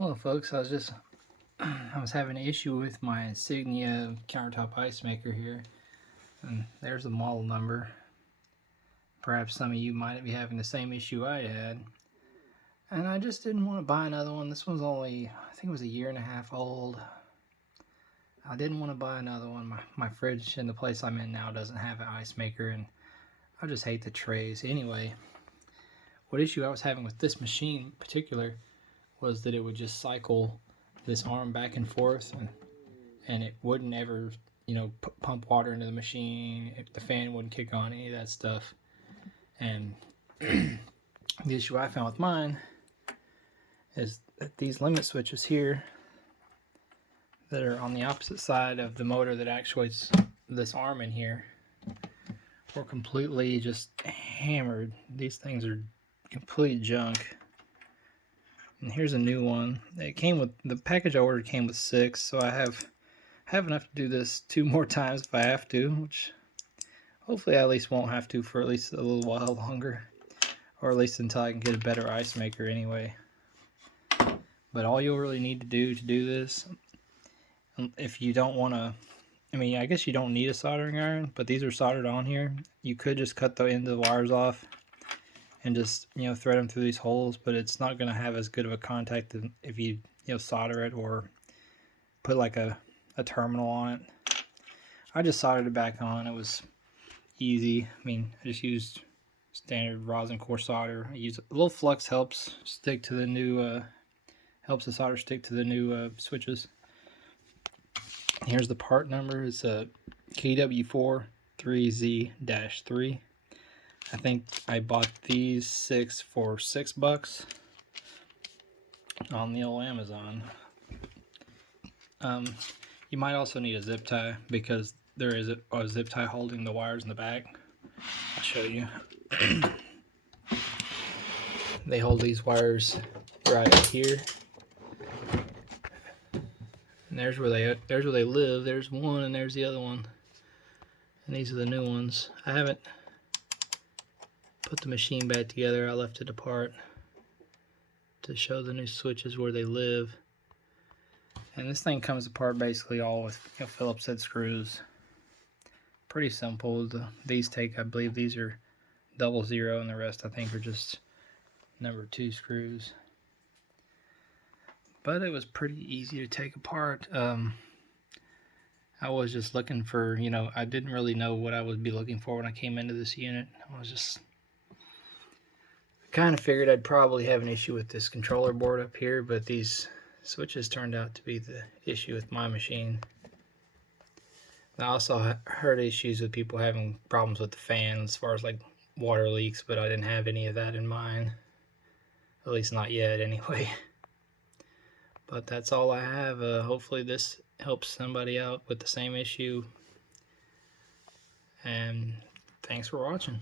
Well, folks, I was having an issue with my Insignia countertop ice maker here, and there's the model number. Perhaps some of you might be having the same issue I had, and I just didn't want to buy another one. This one's only, I think it was a year and a half old. I didn't want to buy another one. My fridge in the place I'm in now doesn't have an ice maker, and I just hate the trays. Anyway, what issue I was having with this machine in particular was that it would just cycle this arm back and forth, and it wouldn't ever, pump water into the machine. The fan wouldn't kick on, any of that stuff. And the issue I found with mine is that these limit switches here that are on the opposite side of the motor that actuates this arm in here were completely just hammered. These things are complete junk. And here's a new one. It came with, the package I ordered came with 6, so I have enough to do this 2 more times if I have to, which hopefully I at least won't have to for at least a little while longer, or at least until I can get a better ice maker anyway. But all you'll really need to do this, if you don't want to, I guess you don't need a soldering iron, but these are soldered on here. You could just cut the end of the wires off and just thread them through these holes, but it's not going to have as good of a contact than if you solder it or put like a terminal on it. I just soldered it back on. It was easy. I just used standard rosin core solder. I use a little flux helps stick to the new helps the solder stick to the new switches. Here's the part number. It's a KW43Z-3. I think I bought these 6 for $6 on the old Amazon. You might also need a zip tie because there is a zip tie holding the wires in the back. I'll show you. They hold these wires right here. And there's where they live. There's one and there's the other one. And these are the new ones. I haven't put the machine back together. I left it apart to show the new switches where they live. And this thing comes apart basically all with Phillips head screws. Pretty simple. These take, I believe these are 00, and the rest I think are just number 2 screws. But it was pretty easy to take apart. I was just looking for, I didn't really know what I would be looking for when I came into this unit. I kind of figured I'd probably have an issue with this controller board up here, but these switches turned out to be the issue with my machine. I also heard issues with people having problems with the fan as far as like water leaks, but I didn't have any of that in mine. At least not yet anyway. But that's all I have. Hopefully this helps somebody out with the same issue. And thanks for watching.